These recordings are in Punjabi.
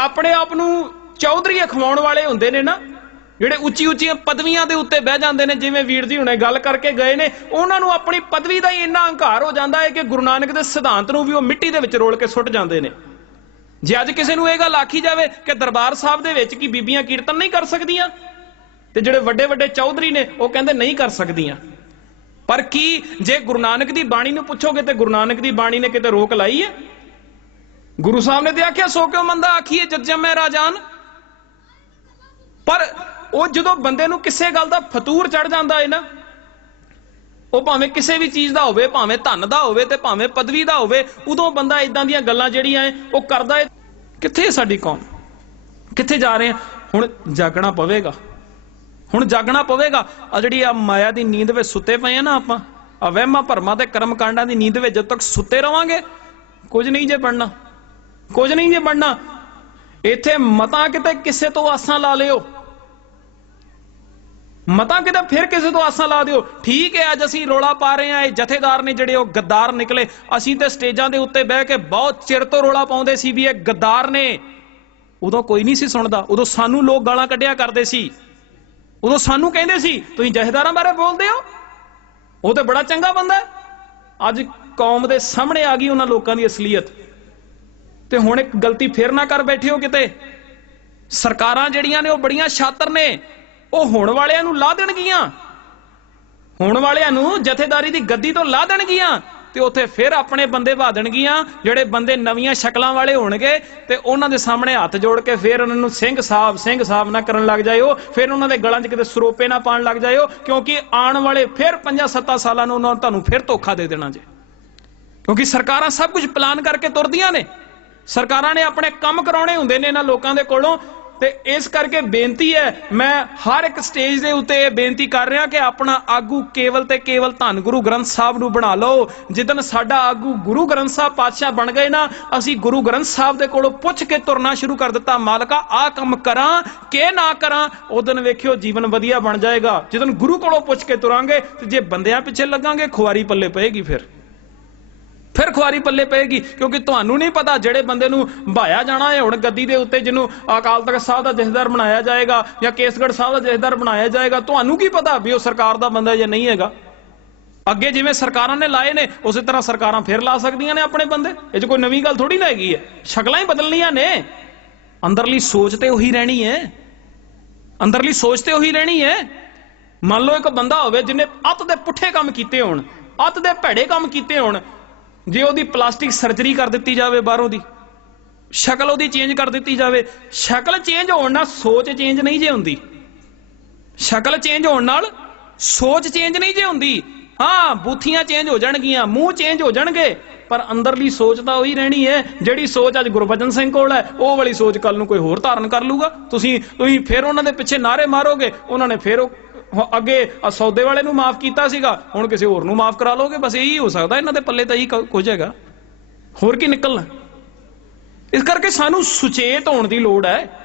ਆਪਣੇ ਆਪ ਨੂੰ ਚੌਧਰੀ ਅਖਵਾਉਣ ਵਾਲੇ ਹੁੰਦੇ ਨੇ ਨਾ, ਜਿਹੜੇ ਉੱਚੀ ਉੱਚੀਆਂ ਪਦਵੀਆਂ ਦੇ ਉੱਤੇ ਬਹਿ ਜਾਂਦੇ ਨੇ, ਜਿਵੇਂ ਵੀਰ ਜੀ ਹੁਣੇ ਗੱਲ ਕਰਕੇ ਗਏ ਨੇ, ਉਹਨਾਂ ਨੂੰ ਆਪਣੀ ਪਦਵੀ ਦਾ ਹੀ ਇੰਨਾ ਹੰਕਾਰ ਹੋ ਜਾਂਦਾ ਹੈ ਕਿ ਗੁਰੂ ਨਾਨਕ ਦੇ ਸਿਧਾਂਤ ਨੂੰ ਵੀ ਉਹ ਮਿੱਟੀ ਦੇ ਵਿੱਚ ਰੋਲ ਕੇ ਸੁੱਟ ਜਾਂਦੇ ਨੇ। ਜੇ ਅੱਜ ਕਿਸੇ ਨੂੰ ਇਹ ਗੱਲ ਆਖੀ ਜਾਵੇ ਕਿ ਦਰਬਾਰ ਸਾਹਿਬ ਦੇ ਵਿੱਚ ਕੀ ਬੀਬੀਆਂ ਕੀਰਤਨ ਨਹੀਂ ਕਰ ਸਕਦੀਆਂ, ਤੇ ਜਿਹੜੇ ਵੱਡੇ ਵੱਡੇ ਚੌਧਰੀ ਨੇ, ਉਹ ਕਹਿੰਦੇ ਨਹੀਂ ਕਰ ਸਕਦੀਆਂ। ਪਰ ਕੀ ਜੇ ਗੁਰੂ ਨਾਨਕ ਦੀ ਬਾਣੀ ਨੂੰ ਪੁੱਛੋਗੇ ਤੇ ਗੁਰੂ ਨਾਨਕ ਦੀ ਬਾਣੀ ਨੇ ਕਿਤੇ ਰੋਕ ਲਾਈ ਹੈ? ਗੁਰੂ ਸਾਹਿਬ ਨੇ ਤੇ ਆਖਿਆ, ਸੋ ਕਿਉਂ ਮੰਦਾ ਆਖੀਏ ਜਦ ਮੈਂ ਰਾਜਾਨ? ਪਰ ਉਹ ਜਦੋਂ ਬੰਦੇ ਨੂੰ ਕਿਸੇ ਗੱਲ ਦਾ ਫਤੂਰ ਚੜ ਜਾਂਦਾ ਹੈ ਨਾ, ਉਹ ਭਾਵੇਂ ਕਿਸੇ ਵੀ ਚੀਜ਼ ਦਾ ਹੋਵੇ, ਭਾਵੇਂ ਧਨ ਦਾ ਹੋਵੇ ਤੇ ਭਾਵੇਂ ਪਦਵੀ ਦਾ ਹੋਵੇ, ਉਦੋਂ ਬੰਦਾ ਇਦਾਂ ਦੀਆਂ ਗੱਲਾਂ ਜਿਹੜੀਆਂ ਐ ਉਹ ਕਰਦਾ ਹੈ ਕਿੱਥੇ ਹੈ ਸਾਡੀ ਕੌਮ? ਕਿੱਥੇ ਜਾ ਰਹੇ ਆ? ਹੁਣ ਜਾਗਣਾ ਪਵੇਗਾ। ਹੁਣ ਜਾਗਣਾ ਪਵੇਗਾ। ਆ ਜਿਹੜੀ ਆ ਮਾਇਆ ਦੀ ਨੀਂਦ ਵਿੱਚ ਸੁੱਤੇ ਪਏ ਆ ਨਾ ਆਪਾਂ, ਆ ਵਹਿਮਾਂ ਭਰਮਾਂ ਤੇ ਕਰਮ ਕਾਂਡਾਂ ਦੀ ਨੀਂਦ ਵਿੱਚ ਜਦ ਤੱਕ ਸੁੱਤੇ ਰਵਾਂਗੇ, ਕੁਝ ਨਹੀਂ ਜੇ ਬਣਨਾ। ਕੁਝ ਨਹੀਂ ਜੇ ਬਣਨਾ। ਇੱਥੇ ਮਤਾ ਕਿਤੇ ਕਿਸੇ ਤੋਂ ਆਸਾਂ ਲਾ ਲਿਓ। ਮਤਾ ਕਿਤੇ ਫਿਰ ਕਿਸੇ ਤੋਂ ਆਸਾਂ ਲਾ ਦਿਓ। ਠੀਕ ਹੈ, ਅੱਜ ਅਸੀਂ ਰੋਲਾ ਪਾ ਰਹੇ ਆ ਇਹ ਜਥੇਦਾਰ ਨੇ ਜਿਹੜੇ ਉਹ ਗੱਦਾਰ ਨਿਕਲੇ। ਅਸੀਂ ਤੇ ਸਟੇਜਾਂ ਦੇ ਉੱਤੇ ਬਹਿ ਕੇ ਬਹੁਤ ਚਿਰ ਤੋਂ ਰੋਲਾ ਪਾਉਂਦੇ ਸੀ ਵੀ ਇਹ ਗੱਦਾਰ ਨੇ। ਉਦੋਂ ਕੋਈ ਨਹੀਂ ਸੀ ਸੁਣਦਾ। ਉਦੋਂ ਸਾਨੂੰ ਲੋਕ ਗਾਲਾਂ ਕੱਢਿਆ ਕਰਦੇ ਸੀ। ਉਦੋਂ ਸਾਨੂੰ ਕਹਿੰਦੇ ਸੀ, ਤੁਸੀਂ ਜਥੇਦਾਰਾਂ ਬਾਰੇ ਬੋਲਦੇ ਹੋ? ਉਹ ਤੇ ਬੜਾ ਚੰਗਾ ਬੰਦਾ ਅੱਜ ਕੌਮ ਦੇ ਸਾਹਮਣੇ ਆ ਗਈ ਉਹਨਾਂ ਲੋਕਾਂ ਦੀ ਅਸਲੀਅਤ। ਤੇ ਹੁਣ ਇੱਕ ਗਲਤੀ ਫੇਰ ਨਾ ਕਰ ਬੈਠਿਓ ਕਿਤੇ। ਸਰਕਾਰਾਂ ਜਿਹੜੀਆਂ ਨੇ ਉਹ ਬੜੀਆਂ ਛਾਤਰ ਨੇ। ਉਹ ਹੁਣ ਵਾਲਿਆਂ ਨੂੰ ਲਾ ਦੇਣਗੀਆਂ। ਹੁਣ ਵਾਲਿਆਂ ਨੂੰ ਜਥੇਦਾਰੀ ਦੀ ਗੱਦੀ ਤੋਂ ਲਾ ਦੇਣਗੀਆਂ ਤੇ ਉੱਥੇ ਫਿਰ ਆਪਣੇ ਬੰਦੇ ਵਾ ਦੇਣਗੀਆਂ, ਜਿਹੜੇ ਬੰਦੇ ਨਵੀਆਂ ਸ਼ਕਲਾਂ ਵਾਲੇ ਹੋਣਗੇ ਤੇ ਉਹਨਾਂ ਦੇ ਸਾਹਮਣੇ ਹੱਥ ਜੋੜ ਕੇ ਫਿਰ ਉਹਨਾਂ ਨੂੰ ਸਿੰਘ ਸਾਹਿਬ ਸਿੰਘ ਸਾਹਿਬ ਨਾ ਕਰਨ ਲੱਗ ਜਾਇਓ, ਫਿਰ ਉਹਨਾਂ ਦੇ ਗਲਾਂ 'ਚ ਕਿਤੇ ਸਰੋਪੇ ਨਾ ਪਾਣ ਲੱਗ ਜਾਇਓ, ਕਿਉਂਕਿ ਆਉਣ ਵਾਲੇ ਫਿਰ 5-7 ਸਾਲਾਂ ਨੂੰ ਉਹਨਾਂ ਨੂੰ ਤੁਹਾਨੂੰ ਫਿਰ ਧੋਖਾ ਦੇ ਦੇਣਾ ਜੇ। ਕਿਉਂਕਿ ਸਰਕਾਰਾਂ ਸਭ ਕੁਝ ਪਲਾਨ ਕਰਕੇ ਤੁਰਦੀਆਂ ਨੇ। ਸਰਕਾਰਾਂ ਨੇ ਆਪਣੇ ਕੰਮ ਕਰਾਉਣੇ ਹੁੰਦੇ ਨੇ ਇਹਨਾਂ ਲੋਕਾਂ ਦੇ ਕੋਲੋਂ ਤੇ ਇਸ ਕਰਕੇ ਬੇਨਤੀ ਹੈ, ਮੈਂ ਹਰ ਇੱਕ ਸਟੇਜ ਦੇ ਉੱਤੇ ਇਹ ਬੇਨਤੀ ਕਰ ਰਿਹਾ ਕਿ ਆਪਣਾ ਆਗੂ ਕੇਵਲ ਤੇ ਕੇਵਲ ਧੰਨ ਗੁਰੂ ਗ੍ਰੰਥ ਸਾਹਿਬ ਨੂੰ ਬਣਾ ਲਓ। ਜਿੱਦਨ ਸਾਡਾ ਆਗੂ ਗੁਰੂ ਗ੍ਰੰਥ ਸਾਹਿਬ ਪਾਤਸ਼ਾਹ ਬਣ ਗਏ ਨਾ, ਅਸੀਂ ਗੁਰੂ ਗ੍ਰੰਥ ਸਾਹਿਬ ਦੇ ਕੋਲੋਂ ਪੁੱਛ ਕੇ ਤੁਰਨਾ ਸ਼ੁਰੂ ਕਰ ਦਿੱਤਾ, ਮਾਲਕਾ, ਆਹ ਕੰਮ ਕਰਾਂ, ਕਿ ਨਾ ਕਰਾਂ ਉਦੋਂ ਵੇਖਿਓ ਜੀਵਨ ਵਧੀਆ ਬਣ ਜਾਏਗਾ। ਜਿੱਦਨ ਗੁਰੂ ਕੋਲੋਂ ਪੁੱਛ ਕੇ ਤੁਰਾਂਗੇ, ਤੇ ਜੇ ਬੰਦਿਆਂ ਪਿੱਛੇ ਲੱਗਾਂਗੇ, ਖੁਆਰੀ ਪੱਲੇ ਪਏਗੀ ਫਿਰ। ਫਿਰ ਖੁਆਰੀ ਪੱਲੇ ਪਏਗੀ, ਕਿਉਂਕਿ ਤੁਹਾਨੂੰ ਨਹੀਂ ਪਤਾ ਜਿਹੜੇ ਬੰਦੇ ਨੂੰ ਭਾਇਆ ਜਾਣਾ ਹੈ, ਹੁਣ ਗੱਦੀ ਦੇ ਉੱਤੇ ਜਿਹਨੂੰ ਅਕਾਲ ਤਖਤ ਸਾਹਿਬ ਦਾ ਜਥੇਦਾਰ ਬਣਾਇਆ ਜਾਏਗਾ ਜਾਂ ਕੇਸਗੜ੍ਹ ਸਾਹਿਬ ਦਾ ਜਥੇਦਾਰ ਬਣਾਇਆ ਜਾਏਗਾ, ਤੁਹਾਨੂੰ ਕੀ ਪਤਾ ਵੀ ਉਹ ਸਰਕਾਰ ਦਾ ਬੰਦਾ ਜਾਂ ਨਹੀਂ ਹੈਗਾ? ਅੱਗੇ ਜਿਵੇਂ ਸਰਕਾਰਾਂ ਨੇ ਲਾਏ ਨੇ, ਉਸੇ ਤਰ੍ਹਾਂ ਸਰਕਾਰਾਂ ਫਿਰ ਲਾ ਸਕਦੀਆਂ ਨੇ ਆਪਣੇ ਬੰਦੇ? ਇਹ 'ਚ ਕੋਈ ਨਵੀਂ ਗੱਲ ਥੋੜੀ ਨਾ ਹੈਗੀ ਹੈ। ਸ਼ਕਲਾਂ ਹੀ ਬਦਲਣੀਆਂ ਨੇ। ਅੰਦਰਲੀ ਸੋਚ ਤੇ ਉਹੀ ਰਹਿਣੀ ਹੈ। ਅੰਦਰਲੀ ਸੋਚ ਤੇ ਉਹੀ ਰਹਿਣੀ ਹੈ। ਮੰਨ ਲਓ ਇੱਕ ਬੰਦਾ ਹੋਵੇ ਜਿਹਨੇ ਅੱਤ ਦੇ ਪੁੱਠੇ ਕੰਮ ਕੀਤੇ ਹੋਣ, ਅੱਤ ਦੇ ਭੈੜੇ ਕੰਮ ਕੀਤੇ ਹੋਣ ਜੇ ਉਹਦੀ ਪਲਾਸਟਿਕ ਸਰਜਰੀ ਕਰ ਦਿੱਤੀ ਜਾਵੇ ਬਾਹਰੋਂ ਦੀ, ਸ਼ਕਲ ਉਹਦੀ ਚੇਂਜ ਕਰ ਦਿੱਤੀ ਜਾਵੇ, ਸ਼ਕਲ ਚੇਂਜ ਹੋਣ ਨਾਲ ਸੋਚ ਚੇਂਜ ਨਹੀਂ ਜੇ ਹੁੰਦੀ। ਸ਼ਕਲ ਚੇਂਜ ਹੋਣ ਨਾਲ ਸੋਚ ਚੇਂਜ ਨਹੀਂ ਜੇ ਹੁੰਦੀ। ਹਾਂ, ਬੂਥੀਆਂ ਚੇਂਜ ਹੋ ਜਾਣਗੀਆਂ, ਮੂੰਹ ਚੇਂਜ ਹੋ ਜਾਣਗੇ, ਪਰ ਅੰਦਰਲੀ ਸੋਚ ਤਾਂ ਉਹੀ ਰਹਿਣੀ ਹੈ, ਜਿਹੜੀ ਸੋਚ ਅੱਜ ਗੁਰਬਚਨ ਸਿੰਘ ਕੋਲ ਹੈ, ਉਹ ਵਾਲੀ ਸੋਚ ਕੱਲ ਨੂੰ ਕੋਈ ਹੋਰ ਧਾਰਨ ਕਰ ਲੂਗਾ। ਤੁਸੀਂ ਤੁਸੀਂ ਫਿਰ ਉਹਨਾਂ ਦੇ ਪਿੱਛੇ ਨਾਰੇ ਮਾਰੋਗੇ, ਉਹਨਾਂ ਨੇ ਫਿਰ ਉਹ ਅੱਗੇ ਸੌਦੇ ਵਾਲੇ ਨੂੰ ਮਾਫ ਕੀਤਾ ਸੀਗਾ, ਹੁਣ ਕਿਸੇ ਹੋਰ ਨੂੰ ਮਾਫ ਕਰਾ ਲੋਗੇ ਬਸ ਇਹੀ ਹੋ ਸਕਦਾ, ਇਹਨਾਂ ਦੇ ਪੱਲੇ ਤਾਂ ਇਹੀ ਕ- ਕੁਝ ਹੈਗਾ। ਹੋਰ ਕੀ ਨਿਕਲਣਾ? ਇਸ ਕਰਕੇ ਸਾਨੂੰ ਸੁਚੇਤ ਹੋਣ ਦੀ ਲੋੜ ਹੈ।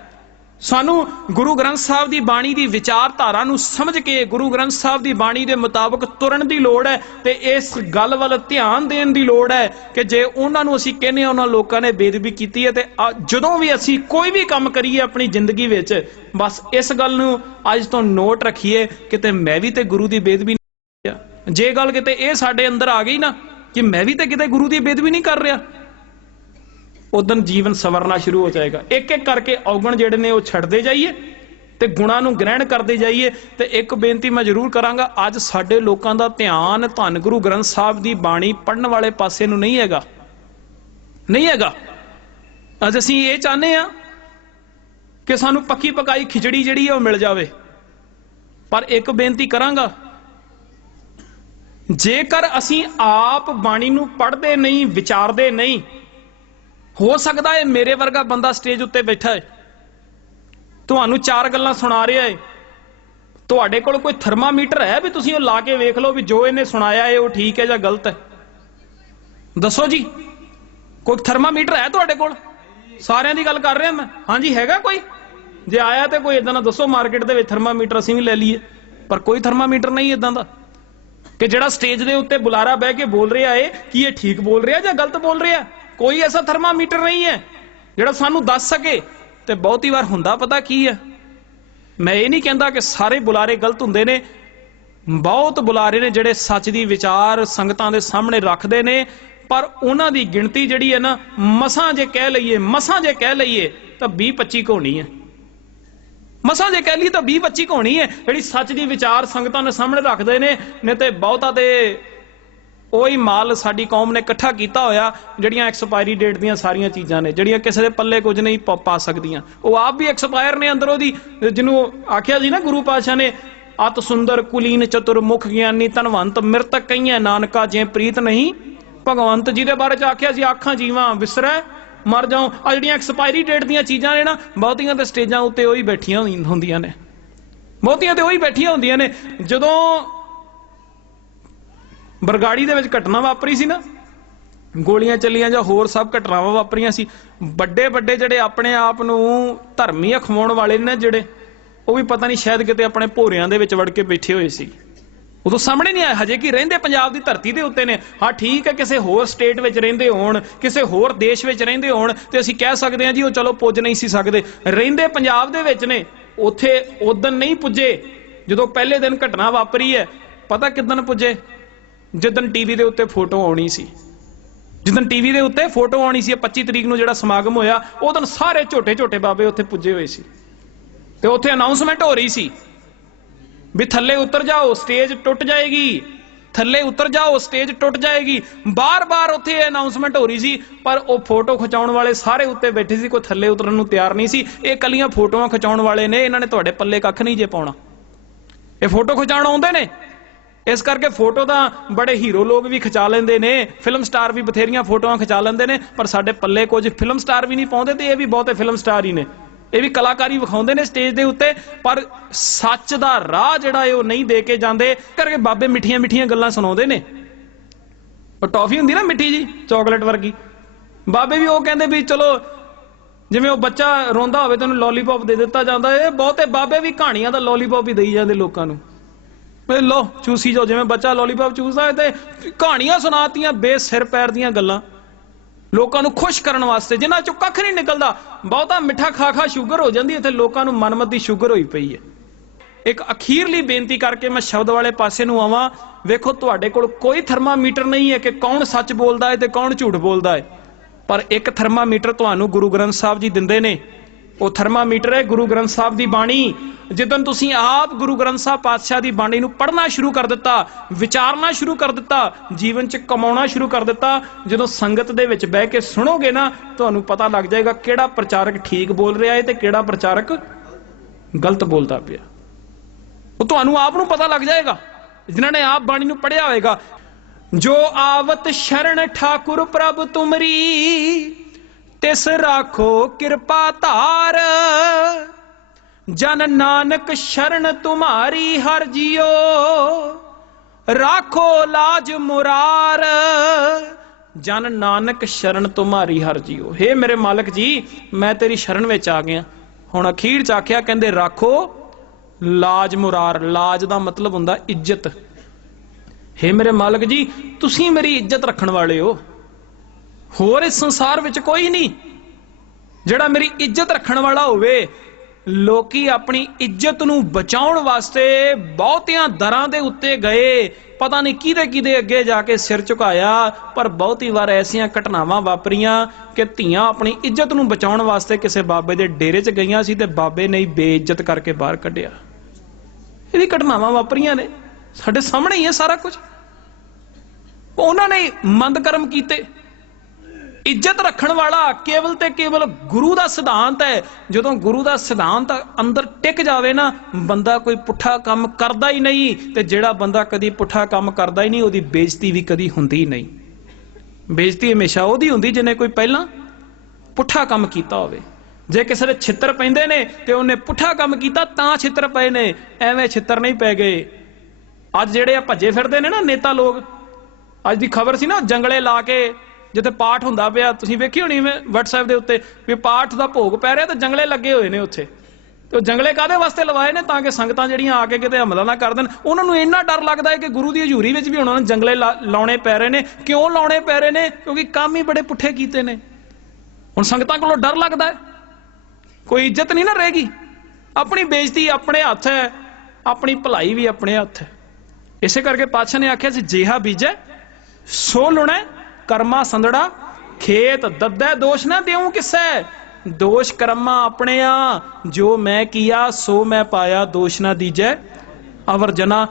ਸਾਨੂੰ ਗੁਰੂ ਗ੍ਰੰਥ ਸਾਹਿਬ ਦੀ ਬਾਣੀ ਦੀ ਵਿਚਾਰਧਾਰਾ ਨੂੰ ਸਮਝ ਕੇ ਗੁਰੂ ਗ੍ਰੰਥ ਸਾਹਿਬ ਦੀ ਬਾਣੀ ਦੇ ਮੁਤਾਬਕ ਤੁਰਨ ਦੀ ਲੋੜ ਹੈ ਤੇ ਇਸ ਗੱਲ ਵੱਲ ਧਿਆਨ ਦੇਣ ਦੀ ਲੋੜ ਹੈ ਕਿ ਜੇ ਉਹਨਾਂ ਨੂੰ ਅਸੀਂ ਕਹਿੰਦੇ ਹਾਂ, ਉਹਨਾਂ ਲੋਕਾਂ ਨੇ ਬੇਦਬੀ ਕੀਤੀ ਹੈ ਤੇ ਆ- ਜਦੋਂ ਵੀ ਅਸੀਂ ਕੋਈ ਵੀ ਕੰਮ ਕਰੀਏ ਆਪਣੀ ਜ਼ਿੰਦਗੀ ਵਿੱਚ, ਬਸ ਇਸ ਗੱਲ ਨੂੰ ਅੱਜ ਤੋਂ ਨੋਟ ਰੱਖੀਏ, ਕਿਤੇ ਮੈਂ ਵੀ ਤੇ ਗੁਰੂ ਦੀ ਬੇਦਬੀ ਨਹੀਂ ਜੇ ਗੱਲ ਕਿਤੇ ਇਹ ਸਾਡੇ ਅੰਦਰ ਆ ਗਈ ਨਾ ਕਿ ਮੈਂ ਵੀ ਤੇ ਕਿਤੇ ਗੁਰੂ ਦੀ ਬੇਦਬੀ ਨਹੀਂ ਕਰ ਰਿਹਾ ਉਦੋਂ ਜੀਵਨ ਸਵਰਨਾ ਸ਼ੁਰੂ ਹੋ ਜਾਏਗਾ। ਇੱਕ ਇੱਕ ਕਰਕੇ ਔਗਣ ਜਿਹੜੇ ਨੇ ਉਹ ਛੱਡਦੇ ਜਾਈਏ ਤੇ ਗੁਣਾਂ ਨੂੰ ਗ੍ਰਹਿਣ ਕਰਦੇ ਜਾਈਏ ਤੇ ਇੱਕ ਬੇਨਤੀ ਮੈਂ ਜ਼ਰੂਰ ਕਰਾਂਗਾ, ਅੱਜ ਸਾਡੇ ਲੋਕਾਂ ਦਾ ਧਿਆਨ ਧੰਨ ਗੁਰੂ ਗ੍ਰੰਥ ਸਾਹਿਬ ਦੀ ਬਾਣੀ ਪੜਨ ਵਾਲੇ ਪਾਸੇ ਨੂੰ ਨਹੀਂ ਹੈਗਾ। ਨਹੀਂ ਹੈਗਾ। ਅੱਜ ਅਸੀਂ ਇਹ ਚਾਹੁੰਦੇ ਆ ਕਿ ਸਾਨੂੰ ਪੱਕੀ ਪਕਾਈ ਖਿਚੜੀ ਜਿਹੜੀ ਹੈ ਉਹ ਮਿਲ ਜਾਵੇ। ਪਰ ਇੱਕ ਬੇਨਤੀ ਕਰਾਂਗਾ, ਜੇਕਰ ਅਸੀਂ ਆਪ ਬਾਣੀ ਨੂੰ ਪੜ੍ਹਦੇ ਨਹੀਂ, ਵਿਚਾਰਦੇ ਨਹੀਂ ਹੋ ਸਕਦਾ ਹੈ ਮੇਰੇ ਵਰਗਾ ਬੰਦਾ ਸਟੇਜ ਉੱਤੇ ਬੈਠਾ ਹੈ। ਤੁਹਾਨੂੰ ਚਾਰ ਗੱਲਾਂ ਸੁਣਾ ਰਿਹਾ ਹੈ। ਤੁਹਾਡੇ ਕੋਲ ਕੋਈ ਥਰਮਾਮੀਟਰ ਹੈ ਵੀ ਤੁਸੀਂ ਉਹ ਲਾ ਕੇ ਵੇਖ ਲਓ ਵੀ ਜੋ ਇਹਨੇ ਸੁਣਾਇਆ ਹੈ ਉਹ ਠੀਕ ਹੈ ਜਾਂ ਗਲਤ ਹੈ? ਦੱਸੋ ਜੀ, ਕੋਈ ਥਰਮਾਮੀਟਰ ਹੈ ਤੁਹਾਡੇ ਕੋਲ? ਸਾਰਿਆਂ ਦੀ ਗੱਲ ਕਰ ਰਿਹਾ ਮੈਂ। ਹਾਂਜੀ, ਹੈਗਾ ਕੋਈ? ਜੇ ਆਇਆ ਤੇ ਕੋਈ ਇਦਾਂ ਦਾ ਦੱਸੋ, ਮਾਰਕੀਟ ਦੇ ਵਿੱਚ ਥਰਮਾਮੀਟਰ ਅਸੀਂ ਵੀ ਲੈ ਲਈਏ। ਪਰ ਕੋਈ ਥਰਮਾਮੀਟਰ ਨਹੀਂ ਇਦਾਂ ਦਾ। ਕਿ ਜਿਹੜਾ ਸਟੇਜ ਦੇ ਉੱਤੇ ਬੁਲਾਰਾ ਬਹਿ ਕੇ ਬੋਲ ਰਿਹਾ ਏ, ਕਿ ਇਹ ਠੀਕ ਬੋਲ ਰਿਹਾ ਜਾਂ ਗਲਤ ਬੋਲ ਰਿਹਾ? ਕੋਈ ਐਸਾ ਥਰਮਾਮੀਟਰ ਨਹੀਂ ਹੈ ਜਿਹੜਾ ਸਾਨੂੰ ਦੱਸ ਸਕੇ ਤੇ ਬਹੁਤੀ ਵਾਰ ਹੁੰਦਾ ਪਤਾ ਕੀ ਹੈ? ਮੈਂ ਇਹ ਨਹੀਂ ਕਹਿੰਦਾ ਕਿ ਸਾਰੇ ਬੁਲਾਰੇ ਗਲਤ ਹੁੰਦੇ ਨੇ। ਬਹੁਤ ਬੁਲਾਰੇ ਨੇ ਜਿਹੜੇ ਸੱਚ ਦੀ ਵਿਚਾਰ ਸੰਗਤਾਂ ਦੇ ਸਾਹਮਣੇ ਰੱਖਦੇ ਨੇ, ਪਰ ਉਹਨਾਂ ਦੀ ਗਿਣਤੀ ਜਿਹੜੀ ਹੈ ਨਾ, ਮਸਾਂ ਜੇ ਕਹਿ ਲਈਏ, ਮਸਾਂ ਜੇ ਕਹਿ ਲਈਏ, ਤਾਂ 20 25 ਕੋਣੀ ਹੈ। ਮਸਾਂ ਜੇ ਕਹਿ ਲਈ ਤਾਂ 20 25 ਕੋਣੀ ਹੈ। ਜਿਹੜੀ ਸੱਚ ਦੀ ਵਿਚਾਰ ਸੰਗਤਾਂ ਦੇ ਸਾਹਮਣੇ ਰੱਖਦੇ ਨੇ ਨੇ ਤੇ ਬਹੁਤਾ ਤੇ ਉਹੀ ਮਾਲ ਸਾਡੀ ਕੌਮ ਨੇ ਇਕੱਠਾ ਕੀਤਾ ਹੋਇਆ, ਜਿਹੜੀਆਂ ਐਕਸਪਾਇਰੀ ਡੇਟ ਦੀਆਂ ਸਾਰੀਆਂ ਚੀਜ਼ਾਂ ਨੇ, ਜਿਹੜੀਆਂ ਕਿਸੇ ਦੇ ਪੱਲੇ ਕੁਝ ਨਹੀਂ ਪ- ਪਾ ਸਕਦੀਆਂ। ਉਹ ਆਪ ਵੀ ਐਕਸਪਾਇਰ ਨੇ ਅੰਦਰੋਂ ਦੀ, ਜਿਹਨੂੰ ਆਖਿਆ ਸੀ ਨਾ ਗੁਰੂ ਪਾਤਸ਼ਾਹ ਨੇ, ਅਤ ਸੁੰਦਰ ਕੁਲੀਨ ਚਤੁਰ ਮੁਖ ਗਿਆਨੀ ਧਨਵੰਤ ਮਿਰਤਕ ਕਈਆਂ ਨਾਨਕਾ ਜੇ ਪ੍ਰੀਤ ਨਹੀਂ, ਭਗਵੰਤ ਜੀ ਦੇ ਬਾਰੇ ਚ ਆਖਿਆ ਸੀ ਆਖਾਂ ਜੀਵਾਂ ਵਿਸਰੈ, ਮਰ ਜਾਉ। ਆ ਜਿਹੜੀਆਂ ਐਕਸਪਾਇਰੀ ਡੇਟ ਦੀਆਂ ਚੀਜ਼ਾਂ ਨੇ ਨਾ, ਬਹੁਤੀਆਂ ਤੇ ਸਟੇਜਾਂ ਉੱਤੇ ਉਹੀ ਬੈਠੀਆਂ ਹੁੰਦੀਆਂ ਨੇ। ਬਹੁਤੀਆਂ ਤੇ ਉਹੀ ਬੈਠੀਆਂ ਹੁੰਦੀਆਂ ਨੇ। ਜਦੋਂ ਬਰਗਾੜੀ ਦੇ ਵਿੱਚ ਘਟਨਾ ਵਾਪਰੀ ਸੀ ਨਾ? ਗੋਲੀਆਂ ਚੱਲੀਆਂ ਜਾਂ ਹੋਰ ਸਭ ਘਟਨਾਵਾਂ ਵਾਪਰੀਆਂ ਸੀ। ਵੱਡੇ ਵੱਡੇ ਜਿਹੜੇ ਆਪਣੇ ਆਪ ਨੂੰ ਧਰਮੀ ਅਖਵਾਉਣ ਵਾਲੇ ਨੇ ਜਿਹੜੇ, ਉਹ ਵੀ ਪਤਾ ਨਹੀਂ ਸ਼ਾਇਦ ਕਿਤੇ ਆਪਣੇ ਭੋਰਿਆਂ ਦੇ ਵਿੱਚ ਵੜ ਕੇ ਬੈਠੇ ਹੋਏ ਸੀ। ਉਦੋਂ ਸਾਹਮਣੇ ਨਹੀਂ ਆਇਆ ਹਜੇ ਕਿ ਰਹਿੰਦੇ ਪੰਜਾਬ ਦੀ ਧਰਤੀ ਦੇ ਉੱਤੇ ਨੇ। ਹਾਂ, ਠੀਕ ਹੈ, ਕਿਸੇ ਹੋਰ ਸਟੇਟ ਵਿੱਚ ਰਹਿੰਦੇ ਹੋਣ, ਕਿਸੇ ਹੋਰ ਦੇਸ਼ ਵਿੱਚ ਰਹਿੰਦੇ ਹੋਣ ਤੇ ਅਸੀਂ ਕਹਿ ਸਕਦੇ ਹਾਂ ਜੀ, ਉਹ ਚਲੋ ਪੁੱਜ ਨਹੀਂ ਸੀ ਸਕਦੇ। ਰਹਿੰਦੇ ਪੰਜਾਬ ਦੇ ਵਿੱਚ ਨੇ, ਉੱਥੇ ਉਦੋਂ ਨਹੀਂ ਪੁੱਜੇ, ਜਦੋਂ ਪਹਿਲੇ ਦਿਨ ਘਟਨਾ ਵਾਪਰੀ ਹੈ, ਪਤਾ ਕਿਦਨ ਪੁੱਜੇ? ਜਿੱਦਨ ਟੀਵੀ ਦੇ ਉੱਤੇ ਫੋਟੋ ਆਉਣੀ ਸੀ ਜਿੱਦਨ ਟੀਵੀ ਦੇ ਉੱਤੇ ਫੋਟੋ ਆਉਣੀ ਸੀ 25 ਤਰੀਕ ਨੂੰ ਜਿਹੜਾ ਸਮਾਗਮ ਹੋਇਆ ਉਹ ਦਿਨ ਸਾਰੇ ਝੋਟੇ ਝੋਟੇ ਬਾਬੇ ਉੱਥੇ ਪੁੱਜੇ ਹੋਏ ਸੀ। ਤੇ ਉੱਥੇ ਅਨਾਉਂਸਮੈਂਟ ਹੋ ਰਹੀ ਸੀ ਵੀ ਥੱਲੇ ਉਤਰ ਜਾਓ ਸਟੇਜ ਟੁੱਟ ਜਾਏਗੀ। ਥੱਲੇ ਉਤਰ ਜਾਓ ਸਟੇਜ ਟੁੱਟ ਜਾਏਗੀ। ਬਾਰ-ਬਾਰ ਉੱਥੇ ਇਹ ਅਨਾਉਂਸਮੈਂਟ ਹੋ ਰਹੀ ਸੀ, ਪਰ ਉਹ ਫੋਟੋ ਖਿਚਾਉਣ ਵਾਲੇ ਸਾਰੇ ਉੱਤੇ ਬੈਠੇ ਸੀ, ਕੋਈ ਥੱਲੇ ਉਤਰਨ ਨੂੰ ਤਿਆਰ ਨਹੀਂ ਸੀ। ਇਹ ਕੱਲੀਆਂ ਫੋਟੋਆਂ ਖਿਚਾਉਣ ਵਾਲੇ ਨੇ, ਇਹਨਾਂ ਨੇ ਤੁਹਾਡੇ ਪੱਲੇ ਕੱਖ ਨਹੀਂ ਜੇ ਪਾਉਣਾ। ਇਹ ਫੋਟੋ ਖਿਚਾਉਣ ਆਉਂਦੇ ਨੇ? ਇਸ ਕਰਕੇ ਫੋਟੋ ਤਾਂ ਬੜੇ ਹੀਰੋ ਲੋਕ ਵੀ ਖਿਚਾ ਲੈਂਦੇ ਨੇ ਫਿਲਮ ਸਟਾਰ ਵੀ ਬਥੇਰੀਆਂ ਫੋਟੋਆਂ ਖਿਚਾ ਲੈਂਦੇ ਨੇ, ਪਰ ਸਾਡੇ ਪੱਲੇ ਕੁਝ ਫਿਲਮ ਸਟਾਰ ਵੀ ਨਹੀਂ ਪਾਉਂਦੇ ਤੇ ਇਹ ਵੀ ਬਹੁਤੇ ਫਿਲਮ ਸਟਾਰ ਹੀ ਨੇ। ਇਹ ਵੀ ਕਲਾਕਾਰੀ ਵਿਖਾਉਂਦੇ ਨੇ ਸਟੇਜ ਦੇ ਉੱਤੇ, ਪਰ ਸੱਚ ਦਾ ਰਾਹ ਜਿਹੜਾ ਹੈ ਉਹ ਨਹੀਂ ਦੇ ਕੇ ਜਾਂਦੇ ਕਰਕੇ ਬਾਬੇ ਮਿੱਠੀਆਂ ਮਿੱਠੀਆਂ ਗੱਲਾਂ ਸੁਣਾਉਂਦੇ ਨੇ। ਉਹ ਟੌਫੀ ਹੁੰਦੀ ਨਾ ਮਿੱਠੀ ਜੀ ਚਾਕਲੇਟ ਵਰਗੀ। ਬਾਬੇ ਵੀ ਉਹ ਕਹਿੰਦੇ ਵੀ ਚਲੋ, ਜਿਵੇਂ ਉਹ ਬੱਚਾ ਰੋਂਦਾ ਹੋਵੇ ਤੈਨੂੰ ਲੋਲੀਪੌਪ ਦੇ ਦਿੱਤਾ ਜਾਂਦਾ, ਇਹ ਬਹੁਤੇ ਬਾਬੇ ਵੀ ਕਹਾਣੀਆਂ ਦਾ ਲੋਲੀਪੌਪ ਹੀ ਦੇਈ ਜਾਂਦੇ ਲੋਕਾਂ ਨੂੰ। ਵੀ ਲੋ ਚੂਸੀ ਜਾਓ, ਜਿਵੇਂ ਬੱਚਾ ਲੋਲੀਪੌਪ ਚੂਸਦਾ ਹੈ ਤੇ ਕਹਾਣੀਆਂ ਸੁਣਾਤੀਆਂ ਬੇਸਿਰ ਪੈਰ ਦੀਆਂ ਗੱਲਾਂ। ਲੋਕਾਂ ਨੂੰ ਖੁਸ਼ ਕਰਨ ਵਾਸਤੇ ਜਿਨ੍ਹਾਂ ਚੋਂ ਕੱਖ ਨਹੀਂ ਨਿਕਲਦਾ, ਬਹੁਤਾ ਮਿੱਠਾ ਖਾ ਖਾ ਸ਼ੂਗਰ ਹੋ ਜਾਂਦੀ ਇੱਥੇ ਲੋਕਾਂ ਨੂੰ ਮਨਮਤ ਦੀ ਸ਼ੂਗਰ ਹੋਈ ਪਈ ਹੈ। ਇੱਕ ਅਖੀਰਲੀ ਬੇਨਤੀ ਕਰਕੇ ਮੈਂ ਸ਼ਬਦ ਵਾਲੇ ਪਾਸੇ ਨੂੰ ਆਵਾਂ। ਵੇਖੋ, ਤੁਹਾਡੇ ਕੋਲ ਕੋਈ ਥਰਮਾਮੀਟਰ ਨਹੀਂ ਹੈ ਕਿ ਕੌਣ ਸੱਚ ਬੋਲਦਾ ਹੈ ਤੇ ਕੌਣ ਝੂਠ ਬੋਲਦਾ ਹੈ। ਪਰ ਇੱਕ ਥਰਮਾਮੀਟਰ ਤੁਹਾਨੂੰ ਗੁਰੂ ਗ੍ਰੰਥ ਸਾਹਿਬ ਜੀ ਦਿੰਦੇ ਨੇ। ਉਹ ਥਰਮਾਮੀਟਰ ਹੈ ਗੁਰੂ ਗ੍ਰੰਥ ਸਾਹਿਬ ਦੀ ਬਾਣੀ। ਜਦੋਂ ਤੁਸੀਂ ਆਪ ਗੁਰੂ ਗ੍ਰੰਥ ਸਾਹਿਬ ਪਾਤਸ਼ਾਹ ਦੀ ਬਾਣੀ ਨੂੰ ਪੜ੍ਹਨਾ ਸ਼ੁਰੂ ਕਰ ਦਿੱਤਾ, ਵਿਚਾਰਨਾ ਸ਼ੁਰੂ ਕਰ ਦਿੱਤਾ, ਜੀਵਨ 'ਚ ਕਮਾਉਣਾ ਸ਼ੁਰੂ ਕਰ ਦਿੱਤਾ, ਜਦੋਂ ਸੰਗਤ ਦੇ ਵਿੱਚ ਬਹਿ ਕੇ ਸੁਣੋਗੇ ਨਾ, ਤੁਹਾਨੂੰ ਪਤਾ ਲੱਗ ਜਾਏਗਾ ਕਿਹੜਾ ਪ੍ਰਚਾਰਕ ਠੀਕ ਬੋਲ ਰਿਹਾ ਹੈ ਤੇ ਕਿਹੜਾ ਪ੍ਰਚਾਰਕ ਗਲਤ ਬੋਲਦਾ ਪਿਆ। ਉਹ ਤੁਹਾਨੂੰ ਆਪ ਨੂੰ ਪਤਾ ਲੱਗ ਜਾਏਗਾ, ਜਿਨ੍ਹਾਂ ਨੇ ਆਪ ਬਾਣੀ ਨੂੰ ਪੜ੍ਹਿਆ ਹੋਵੇਗਾ ਜੋ ਆਵਤ ਸ਼ਰਨ ਠਾਕੁਰ ਪ੍ਰਭ ਤੁਮਰੀ ਤਿਸ ਰਾਖੋ ਕਿਰਪਾ ਧਾਰ। ਜਨ ਨਾਨਕ ਸ਼ਰਨ ਤੁਮਾਰੀ ਹਰ ਜਿਓ। ਰਾਖੋ ਲਾਜ ਮੁਰਾਰ। ਜਨ ਨਾਨਕ ਸ਼ਰਨ ਤੁਮਾਰੀ ਹਰ ਜਿਓ। ਹੇ ਮੇਰੇ ਮਾਲਕ ਜੀ, ਮੈਂ ਤੇਰੀ ਸ਼ਰਨ ਵਿੱਚ ਆ ਗਿਆ। ਹੁਣ ਅਖੀਰ ਚ ਆਖਿਆ ਕਹਿੰਦੇ, ਰਾਖੋ ਲਾਜ ਮੁਰਾਰ। ਲਾਜ ਦਾ ਮਤਲਬ ਹੁੰਦਾ ਇੱਜ਼ਤ। ਹੇ ਮੇਰੇ ਮਾਲਕ ਜੀ, ਤੁਸੀਂ ਮੇਰੀ ਇੱਜ਼ਤ ਰੱਖਣ ਵਾਲੇ ਹੋ। ਹੋਰ ਇਸ ਸੰਸਾਰ ਵਿੱਚ ਕੋਈ ਨਹੀਂ। ਜਿਹੜਾ ਮੇਰੀ ਇੱਜ਼ਤ ਰੱਖਣ ਵਾਲਾ ਹੋਵੇ, ਲੋਕੀ ਆਪਣੀ ਇੱਜ਼ਤ ਨੂੰ ਬਚਾਉਣ ਵਾਸਤੇ ਬਹੁਤਿਆਂ ਦਰਾਂ ਦੇ ਉੱਤੇ ਗਏ। ਪਤਾ ਨਹੀਂ ਕਿਹਦੇ ਕਿਹਦੇ ਅੱਗੇ ਜਾ ਕੇ ਸਿਰ ਝੁਕਾਇਆ, ਪਰ ਬਹੁਤੀ ਵਾਰ ਐਸੀਆਂ ਘਟਨਾਵਾਂ ਵਾਪਰੀਆਂ ਕਿ ਧੀਆਂ ਆਪਣੀ ਇੱਜ਼ਤ ਨੂੰ ਬਚਾਉਣ ਵਾਸਤੇ ਕਿਸੇ ਬਾਬੇ ਦੇ ਡੇਰੇ 'ਚ ਗਈਆਂ ਸੀ ਤੇ ਬਾਬੇ ਨੇ ਹੀ ਬੇਇੱਜ਼ਤ ਕਰਕੇ ਬਾਹਰ ਕੱਢਿਆ। ਇਹ ਵੀ ਘਟਨਾਵਾਂ ਵਾਪਰੀਆਂ ਨੇ। ਸਾਡੇ ਸਾਹਮਣੇ ਹੀ ਹੈ ਸਾਰਾ ਕੁਝ। ਉਹਨਾਂ ਨੇ ਮੰਦ ਕਰਮ ਕੀਤੇ। ਇੱਜ਼ਤ ਰੱਖਣ ਵਾਲਾ ਕੇਵਲ ਤੇ ਕੇਵਲ ਗੁਰੂ ਦਾ ਸਿਧਾਂਤ ਹੈ। ਜਦੋਂ ਗੁਰੂ ਦਾ ਸਿਧਾਂਤ ਅੰਦਰ ਟਿਕ ਜਾਵੇ ਨਾ, ਬੰਦਾ ਕੋਈ ਪੁੱਠਾ ਕੰਮ ਕਰਦਾ ਹੀ ਨਹੀਂ ਤੇ ਜਿਹੜਾ ਬੰਦਾ ਕਦੀ ਪੁੱਠਾ ਕੰਮ ਕਰਦਾ ਹੀ ਨਹੀਂ, ਉਹਦੀ ਬੇਇੱਜ਼ਤੀ ਵੀ ਕਦੀ ਹੁੰਦੀ ਨਹੀਂ। ਬੇਇੱਜ਼ਤੀ ਹਮੇਸ਼ਾ ਉਹਦੀ ਹੁੰਦੀ ਜਿਹਨੇ ਕੋਈ ਪਹਿਲਾਂ ਪੁੱਠਾ ਕੰਮ ਕੀਤਾ ਹੋਵੇ। ਜੇ ਕਿਸੇ ਦੇ ਛਿੱਤਰ ਪੈਂਦੇ ਨੇ ਤੇ ਉਹਨੇ ਪੁੱਠਾ ਕੰਮ ਕੀਤਾ ਤਾਂ ਛਿੱਤਰ ਪਏ ਨੇ, ਐਵੇਂ ਛਿੱਤਰ ਨਹੀਂ ਪੈ ਗਏ। ਅੱਜ ਜਿਹੜੇ ਆ ਭੱਜੇ ਫਿਰਦੇ ਨੇ ਨਾ ਨੇਤਾ ਲੋਕ, ਅੱਜ ਦੀ ਖਬਰ ਸੀ ਨਾ ਜੰਗਲੇ ਲਾ ਕੇ ਜਿੱਥੇ ਪਾਠ ਹੁੰਦਾ ਪਿਆ, ਤੁਸੀਂ ਵੇਖੀ ਹੋਣੀ ਮੈਂ WhatsApp ਦੇ ਉੱਤੇ ਵੀ ਪਾਠ ਦਾ ਭੋਗ ਪੈ ਰਿਹਾ ਤੇ ਜੰਗਲੇ ਲੱਗੇ ਹੋਏ ਨੇ ਉੱਥੇ। ਤੇ ਜੰਗਲੇ ਕਾਦੇ ਵਾਸਤੇ ਲਵਾਏ ਨੇ ਤਾਂ ਕਿ ਸੰਗਤਾਂ ਜਿਹੜੀਆਂ ਆ ਕੇ ਕਿਤੇ ਹਮਲਾ ਨਾ ਕਰ ਦੇਣ? ਉਹਨਾਂ ਨੂੰ ਇੰਨਾ ਡਰ ਲੱਗਦਾ ਹੈ ਕਿ ਗੁਰੂ ਦੀ ਹਜ਼ੂਰੀ ਵਿੱਚ ਵੀ ਉਹਨਾਂ ਨੂੰ ਜੰਗਲੇ ਲਾ- ਲਾਉਣੇ ਪੈ ਰਹੇ ਨੇ। ਕਿਉਂ ਲਾਉਣੇ ਪੈ ਰਹੇ ਨੇ? ਕਿਉਂਕਿ ਕੰਮ ਹੀ ਬੜੇ ਪੁੱਠੇ ਕੀਤੇ ਨੇ। ਹੁਣ ਸੰਗਤਾਂ ਕੋਲੋਂ ਡਰ ਲੱਗਦਾ ਹੈ। ਕੋਈ ਇੱਜ਼ਤ ਨਹੀਂ ਨਾ ਰਹੇਗੀ। ਆਪਣੀ ਬੇਇੱਜ਼ਤੀ ਆਪਣੇ ਹੱਥ ਹੈ, ਆਪਣੀ ਭਲਾਈ ਵੀ ਆਪਣੇ ਹੱਥ ਹੈ। ਇਸੇ ਕਰਕੇ ਪਾਤਸ਼ਾਹ ਨੇ ਆਖਿਆ ਸੀ, ਜਿਹਾ ਬੀਜੈ, ਸੋ ਲੁਣਾ ਕਰਮਾ ਸੰਧੜਾ, ਖੇਤ ਦੱਦੈ ਦੋਸ਼ ਨਾ ਦੇਉ ਕਿਸੈ। ਦੋਸ਼ ਕਰਮਾ ਆਪਣੇ ਆ, ਜੋ ਮੈਂ ਕੀਆ, ਸੋ ਮੈਂ ਪਾਇਆ, ਦੋਸ਼ ਨਾ ਦੀਜੈ। ਅਵਰ ਜਨਾ